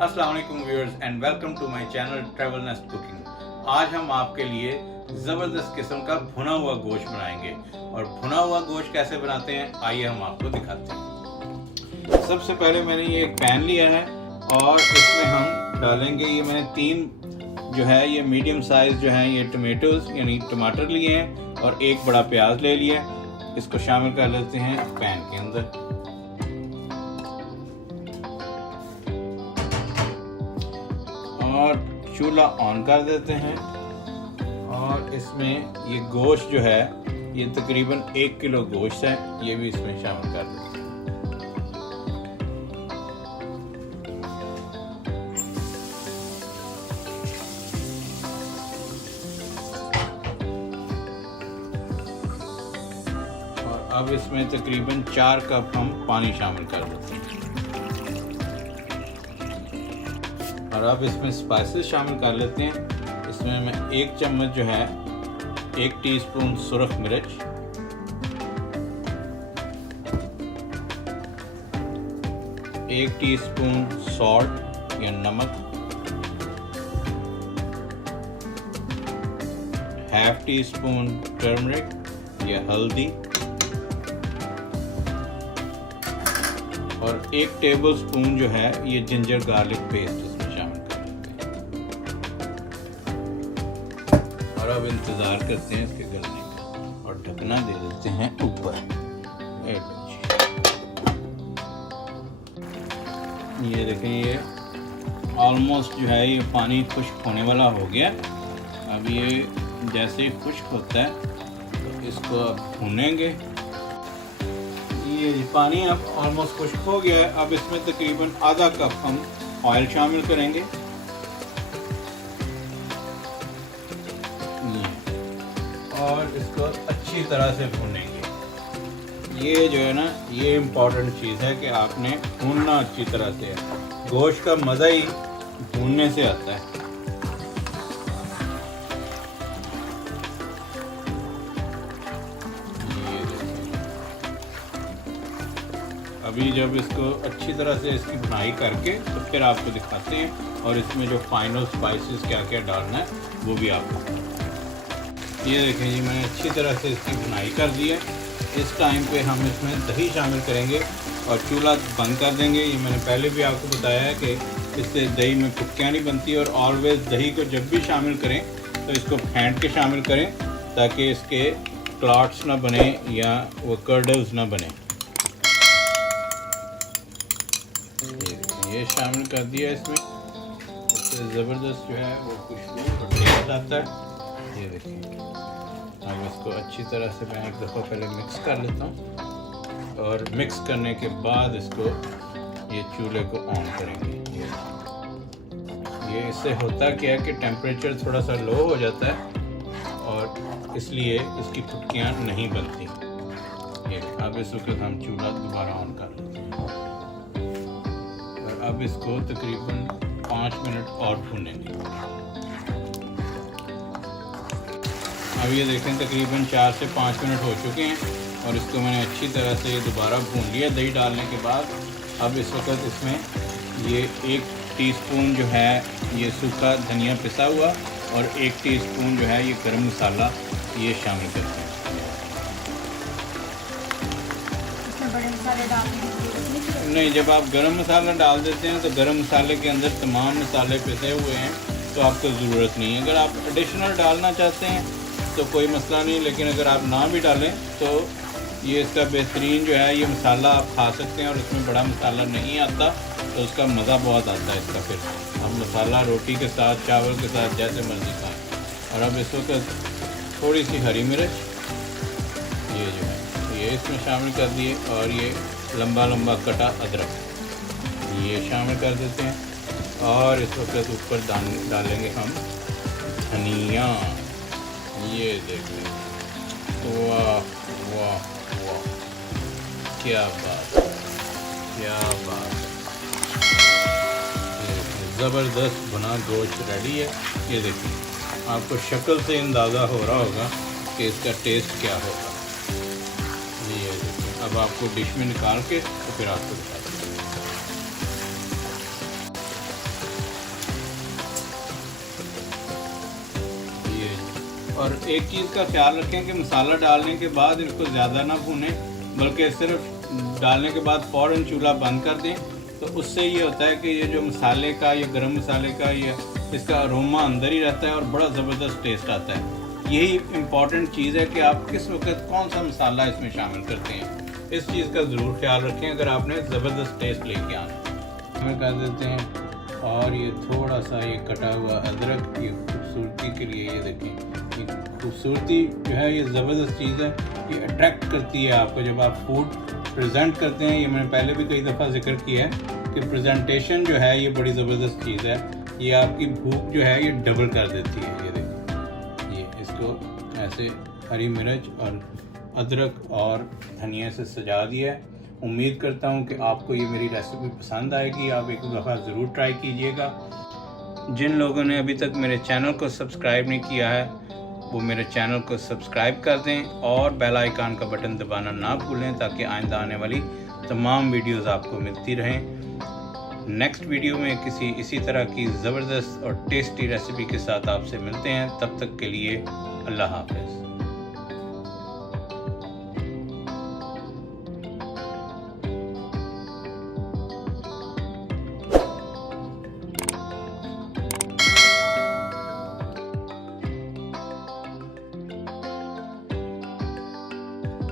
अस्सलाम वालेकुम viewers and welcome to my channel travel nest cooking. आज हम आपके लिए ज़बरदस्त किस्म का भुना हुआ गोश्त बनाएंगे और भुना हुआ गोश्त कैसे बनाते हैं आइए हम आपको दिखाते हैं। सबसे पहले मैंने ये एक पैन लिया है और इसमें हम डालेंगे, ये मैंने 3 जो है ये मीडियम साइज़ जो है ये टमेटोज यानी टमाटर लिए हैं और एक बड़ा प्याज ले लिया। इसको शामिल कर लेते हैं पैन के अंदर और चूल्हा ऑन कर देते हैं और इसमें ये गोश्त जो है ये तकरीबन 1 किलो गोश्त है, ये भी इसमें शामिल कर देते हैं। और अब इसमें तकरीबन 4 कप हम पानी शामिल कर देते हैं और अब इसमें स्पाइसेस शामिल कर लेते हैं। इसमें मैं 1 चम्मच जो है 1 टीस्पून सुरख मिर्च, 1 टीस्पून सॉल्ट या नमक, 1/2 टीस्पून टर्मरिक या हल्दी और 1 टेबलस्पून जो है ये जिंजर गार्लिक पेस्ट और अब इंतज़ार करते हैं इसके गलने का और ढकना दे देते हैं ऊपर। ये देखें, ये ऑलमोस्ट जो है ये पानी खुश्क होने वाला हो गया। अब ये जैसे ही खुश्क होता है तो इसको अब भूनेंगे। ये पानी अब ऑलमोस्ट खुश्क हो गया है। अब इसमें तकरीबन आधा कप हम ऑयल शामिल करेंगे और इसको अच्छी तरह से भूनेंगे। ये जो है ना ये इम्पोर्टेंट चीज़ है कि आपने भूनना अच्छी तरह से है। गोश्त का मज़ा ही भूनने से आता है। अभी जब इसको अच्छी तरह से इसकी भुनाई करके तो फिर आपको दिखाते हैं और इसमें जो फाइनल स्पाइसेस क्या क्या डालना है वो भी आपको। ये देखें जी, मैंने अच्छी तरह से इसकी भुनाई कर दी है। इस टाइम पे हम इसमें दही शामिल करेंगे और चूल्हा बंद कर देंगे। ये मैंने पहले भी आपको बताया है कि इससे दही में पुक्कियाँ नहीं बनती और ऑलवेज़ दही को जब भी शामिल करें तो इसको फेंट के शामिल करें ताकि इसके क्लॉट्स ना बने या वो कर्डल्स ना बने। ये शामिल कर दिया इसमें, इससे ज़बरदस्त जो है वो खुशबू और टेस्ट आता है। ये देखिए, अब इसको अच्छी तरह से मैं एक दफ़ा पहले मिक्स कर लेता हूँ और मिक्स करने के बाद इसको ये चूल्हे को ऑन करेंगे। ये इससे होता क्या है कि टेम्परेचर थोड़ा सा लो हो जाता है और इसलिए इसकी फुटकियाँ नहीं बनती। ये अब इस वक्त हम चूल्हा दोबारा ऑन कर लेते हैं और अब इसको तकरीबन 5 मिनट और भूनेंगे। अब ये देखें तकरीबन 4 से 5 मिनट हो चुके हैं और इसको मैंने अच्छी तरह से दोबारा भून लिया दही डालने के बाद। अब इस वक्त इसमें ये 1 टीस्पून जो है ये सूखा धनिया पिसा हुआ और 1 टीस्पून जो है ये गरम मसाला ये शामिल करते हैं। बड़े मसाले डालने नहीं, जब आप गरम मसाला डाल देते हैं तो गरम मसाले के अंदर तमाम मसाले पिसे हुए हैं तो आपको ज़रूरत नहीं है। अगर आप एडिशनल डालना चाहते हैं तो कोई मसला नहीं, लेकिन अगर आप ना भी डालें तो ये इसका बेहतरीन जो है ये मसाला आप खा सकते हैं और इसमें बड़ा मसाला नहीं आता तो उसका मज़ा बहुत आता है इसका। फिर हम मसाला रोटी के साथ चावल के साथ जैसे मर्ज़ी खाएँ। और अब इस वक्त थोड़ी सी हरी मिर्च ये जो है ये इसमें शामिल कर दिए और ये लंबा लंबा कटा अदरक ये शामिल कर देते हैं और इस वक्त ऊपर डालेंगे हम धनिया। ये देखें, वाह वाह वाह, क्या बात है, क्या बात है। ज़बरदस्त भुना गोश्त रेडी है। ये देखिए, आपको शक्ल से अंदाज़ा हो रहा होगा कि इसका टेस्ट क्या होगा। ये देखिए, अब आपको डिश में निकाल के तो फिर आपको दिखाते हैं। और एक चीज़ का ख्याल रखें कि मसाला डालने के बाद इसको ज़्यादा ना भूनें, बल्कि सिर्फ डालने के बाद फ़ौरन चूल्हा बंद कर दें। तो उससे ये होता है कि ये जो मसाले का, ये गरम मसाले का, ये इसका अरोमा अंदर ही रहता है और बड़ा ज़बरदस्त टेस्ट आता है। यही इम्पॉर्टेंट चीज़ है कि आप किस वक्त कौन सा मसाला इसमें शामिल करते हैं। इस चीज़ का ज़रूर ख्याल रखें अगर आपने ज़बरदस्त टेस्ट लेके आना। हमें कर देते हैं, और ये थोड़ा सा ये कटा हुआ अदरक की खूबसूरती के लिए। ये देखें, खूबसूरती जो है ये ज़बरदस्त चीज़ है, ये अट्रैक्ट करती है आपको जब आप फूड प्रेजेंट करते हैं। ये मैंने पहले भी कई दफ़ा जिक्र किया है कि प्रेजेंटेशन जो है ये बड़ी ज़बरदस्त चीज़ है। ये आपकी भूख जो है ये डबल कर देती है। ये देखिए, ये इसको ऐसे हरी मिर्च और अदरक और धनिया से सजा दिया है। उम्मीद करता हूँ कि आपको ये मेरी रेसिपी पसंद आएगी। आप एक दफ़ा ज़रूर ट्राई कीजिएगा। जिन लोगों ने अभी तक मेरे चैनल को सब्सक्राइब नहीं किया है वो मेरे चैनल को सब्सक्राइब कर दें और बेल आइकन का बटन दबाना ना भूलें, ताकि आइंदा आने वाली तमाम वीडियोस आपको मिलती रहें। नेक्स्ट वीडियो में किसी इसी तरह की ज़बरदस्त और टेस्टी रेसिपी के साथ आपसे मिलते हैं। तब तक के लिए अल्लाह हाफ़िज़।